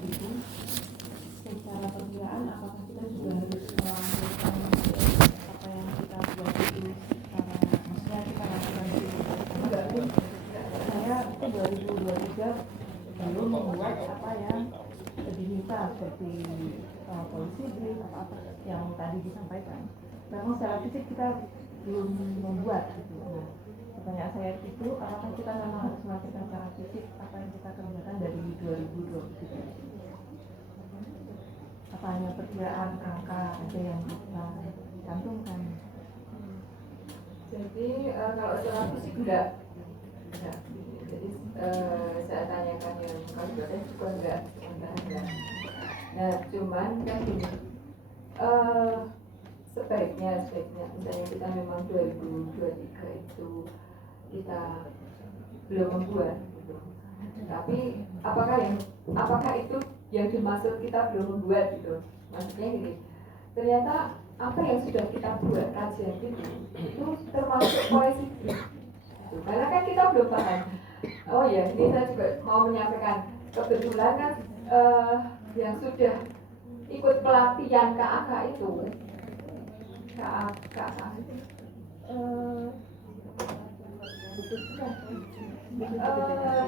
itu secara perkiraan apakah kita juga harus melakukan apa yang kita buat itu maksudnya kita lakukan itu karena saya 2023 belum membuat apa yang diminta seperti polisi brief apa yang tadi disampaikan. Memang secara fisik kita belum membuat gitu. Nah, pertanyaan saya itu apakah kita memang harus melakukan secara fisik apa yang kita kerjakan dari 2023? Apa hanya perkiraan angka aja yang kita cantumkan? Jadi kalau secara fisik enggak. Jadi saya tanyakan yang kalau juga enggak. Nah, cuman kan gini, sebaiknya misalnya kita memang 2023 itu kita belum membuat gitu. Tapi apakah itu yang dimaksud kita belum membuat gitu? Maksudnya gini, ternyata apa yang sudah kita buat kajian itu termasuk koleksi gitu. Karena kan kita belum paham. Oh ya, ini saya juga mau menyampaikan kebetulan kan yang sudah ikut pelatihan KAK itu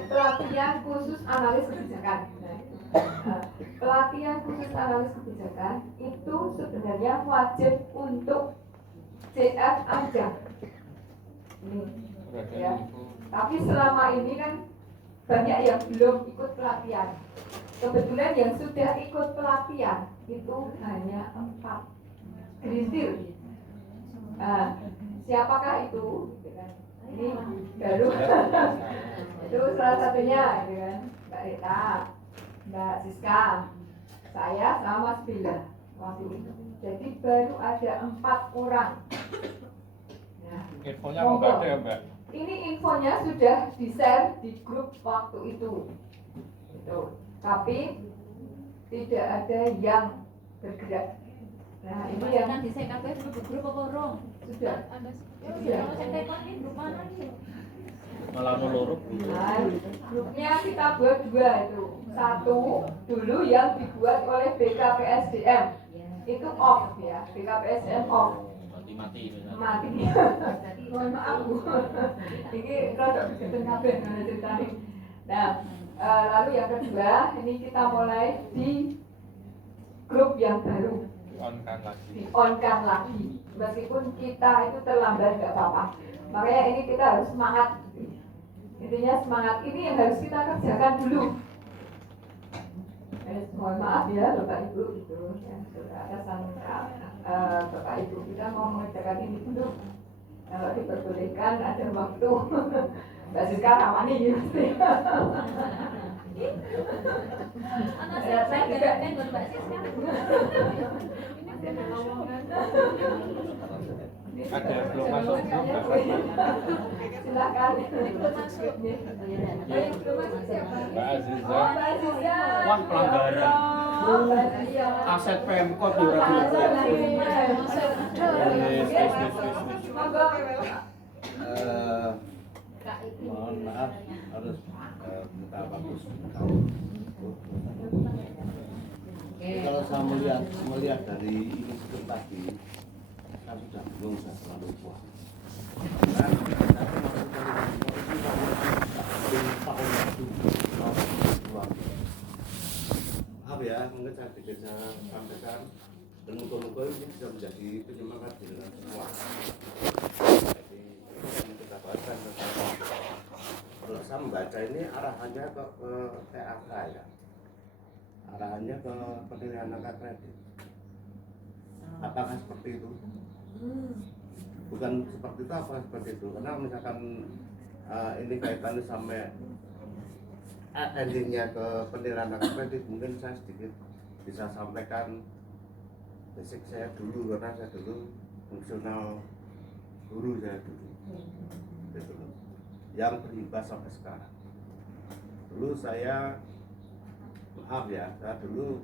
pelatihan khusus analis kebijakan. Pelatihan khusus analis kebijakan itu sebenarnya wajib untuk CF aja. Ini, ya. Tapi selama ini kan banyak yang belum ikut pelatihan. Kebetulan yang sudah ikut pelatihan itu hanya 4 gelintir. Siapakah itu? Ini baru. Itu salah satunya, gitu kan? Mbak Rita, Mbak Siska, saya sama Mas Bila. Waktu itu. Jadi baru ada 4 orang. Nah, infonya nggak ada ya Mbak? Ini infonya sudah di-share di grup waktu itu. Gitu. Tapi tidak ada yang bergerak. Nah, ini yang di CKP grup apa orang? Sudah. Sudah. Grup mana nih? Malah noloruk. Nah, grupnya kita buat 2 itu. Satu dulu yang dibuat oleh BKPSDM. Itu off ya, BKPSDM off. Mati. Mohon maaf Bu. Ini produk kegiatan kabeh ceritanya. Nah, lalu yang kedua, ini kita mulai di grup yang baru. Di-on-kan lagi. Meskipun kita itu terlambat nggak apa-apa. Makanya ini kita harus semangat. Intinya semangat ini yang harus kita kerjakan dulu. Mohon maaf ya Bapak Ibu gitu ya, atasan Bapak Ibu, kita mau mengerjakan ini dulu. Kalau diperbolehkan ada waktu. Mbak Siska ramani gitu. Saya juga kan Mbak Siska. Ada yang belum masuk grup nggak? Silakan. Belum masuk. Belum masuk siapa? Mbak Aziza. Oh, Mbak Aziza. Wah, pelanggaran. Oh, Mbak Aziza. Aset Pemkot juga. Mohon maaf harus minta waktu sebentar. Kalau saya melihat dari ini tadi, saya sudah bingung, saya terlalu puas. Maaf ya, mungkin saya tidak bisa sampaikan dan muka-muka ini bisa menjadi penyemangat dengan semua. Jadi kita bahasan bersama. Kalau saya membaca ini arahannya ke TAK ya, arahannya ke penilaian angka kredit. Apakah seperti itu? Bukan seperti itu, apa seperti itu? Karena misalkan ini kaitannya sampai endingnya ke penilaian angka kredit, mungkin saya sedikit bisa sampaikan basic saya dulu, karena saya dulu fungsional guru saya dulu, gitu loh, yang berimbas sampai sekarang. Dulu saya, maaf ya, saya dulu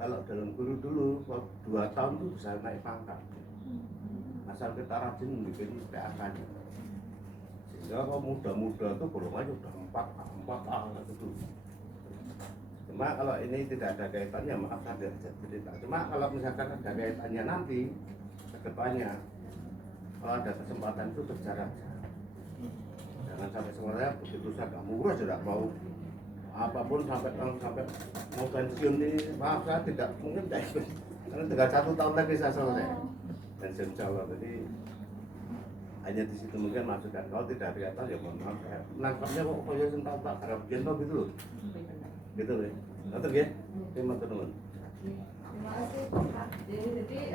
kalau dalam guru dulu 2 tahun tuh bisa naik pangkat, asal kita rajin bikin PAK-nya. Sehingga kalau muda-muda tuh golongannya udah 4A gitu. Cuma kalau ini tidak ada kaitannya, maaf saya cerita. Cuma kalau misalkan ada kaitannya nanti ke depannya, kalau ada kesempatan itu berjalan. Jangan sampai semuanya begitu saya murah sudah mau apapun sampai mau pensiun ini, maaf saya tidak mungkin tidak ikut. Karena tinggal 1 tahun lagi saya selesai pensiun Jawa. Jadi hanya di situ mungkin masukan. Kalau tidak kelihatan ya mohon maaf. Nangkapnya kok koyo sing tak harap jento gitu loh. Gitu ya. Nanti ya. Terima kasih. Terima kasih Pak. Jadi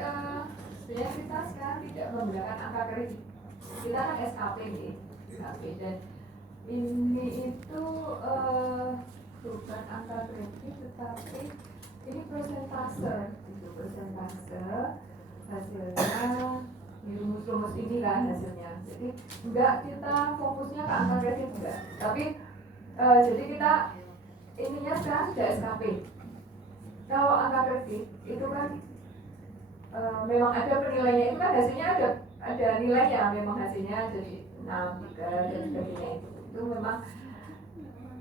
sebenarnya kita sekarang tidak menggunakan angka kredit. Kita kan SKP nih, SKP, dan ini itu bukan angka kredit tetapi ini persentase, gitu, persentase hasilnya di rumus-rumus ini kan hasilnya. Jadi enggak kita fokusnya ke angka kredit enggak, tapi jadi kita ininya sekarang sudah SKP. Kalau angka kredit itu kan memang ada penilaiannya, itu kan hasilnya ada nilainya, memang hasilnya jadi 6, 3 dan sebagainya, itu memang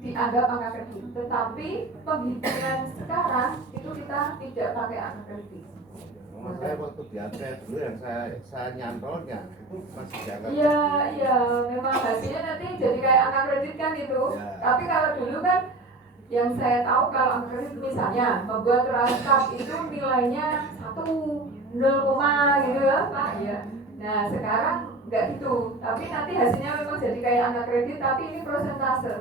dianggap angka kredit. Tetapi penghitungan sekarang itu kita tidak pakai angka kredit. Saya waktu di Aceh dulu yang saya nyantolnya itu masih dianggap. Iya, memang hasilnya nanti jadi kayak angka kredit kan itu. Ya. Tapi kalau dulu kan yang saya tahu kalau angka kredit misalnya membuat transaksi itu nilainya 0, gitu ya Pak ya. Nah sekarang nggak gitu, tapi nanti hasilnya memang jadi kayak angka kredit, tapi ini persentase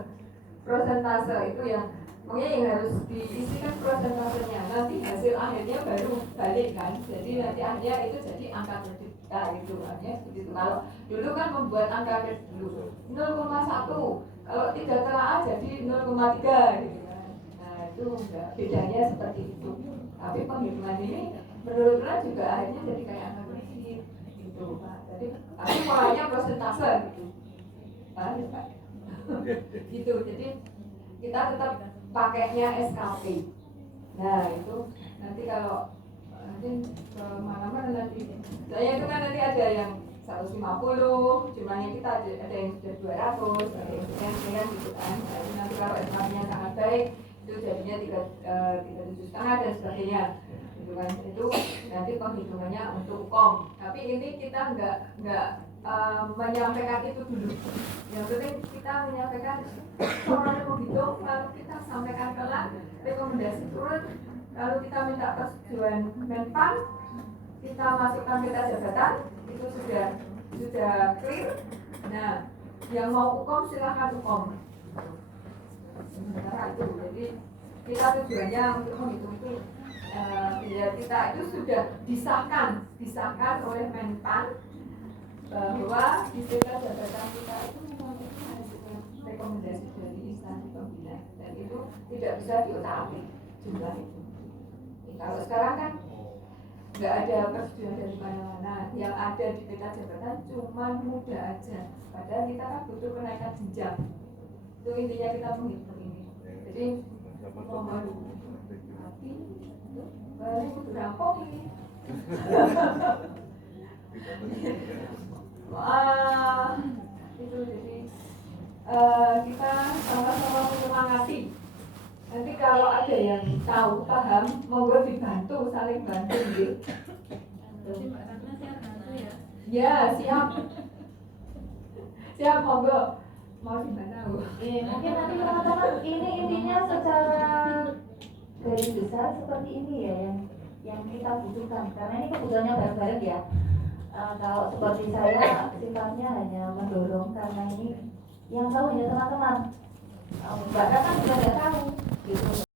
itu yang pokoknya yang harus diisikan persentasenya. Nanti hasil akhirnya baru balik kan, jadi nanti akhirnya itu jadi angka kredit. Nah itu artinya begitu. Kalau dulu kan membuat angka kredit dulu 0,1, kalau tidak telaah jadi 0,3 gitu kan. Nah itu enggak, bedanya seperti itu. Tapi penghitungan ini menurut saya juga akhirnya jadi kayak angka kredit gitu Pak. Jadi tapi polanya persentase gitu. Paham ya Pak? Gitu. Jadi kita tetap pakainya SKP. Nah itu nanti kalau nanti kemana-mana nanti saya itu kan nanti ada yang 150, jumlahnya kita ada yang sudah 200, ada yang sekian gitu kan. Nah, nanti kalau SKP-nya sangat baik itu jadinya 37,5 dan sebagainya gitu kan. Itu nanti penghitungannya untuk UKOM. Tapi ini kita nggak menyampaikan itu dulu. Yang penting kita menyampaikan orang menghitung, lalu kita sampaikan kelak rekomendasi turun, lalu kita minta persetujuan Menpan, kita masukkan peta jabatan, itu sudah clear. Nah, yang mau UKOM silahkan UKOM. Sementara itu, jadi kita tujuannya untuk menghitung itu ya kita itu sudah disahkan oleh Menpan bahwa di peta jabatan kita itu memang itu hasilnya rekomendasi dari instansi pembina dan itu tidak bisa diotak-atik jumlah itu. Kalau sekarang kan nggak ada persetujuan dari mana-mana, yang ada di peta jabatan cuma muda aja, padahal kita kan butuh kenaikan jenjang. Itu intinya kita menghitung ini. Jadi mohon tapi itu baru butuh rampok ini. Itu jadi kita sama-sama menyemangati. Nanti kalau ada yang tahu paham, monggo dibantu, saling bantu gitu. Jadi Mbak Ratna siap bantu ya. Ya siap, siap monggo mau dibantu. Mungkin nanti teman-teman ini intinya secara garis besar seperti ini ya yang kita butuhkan, karena ini kebutuhannya bareng-bareng ya. Kalau seperti saya sifatnya hanya mendorong, karena ini yang tahu hanya teman-teman. Mbak Ratna juga nggak tahu gitu.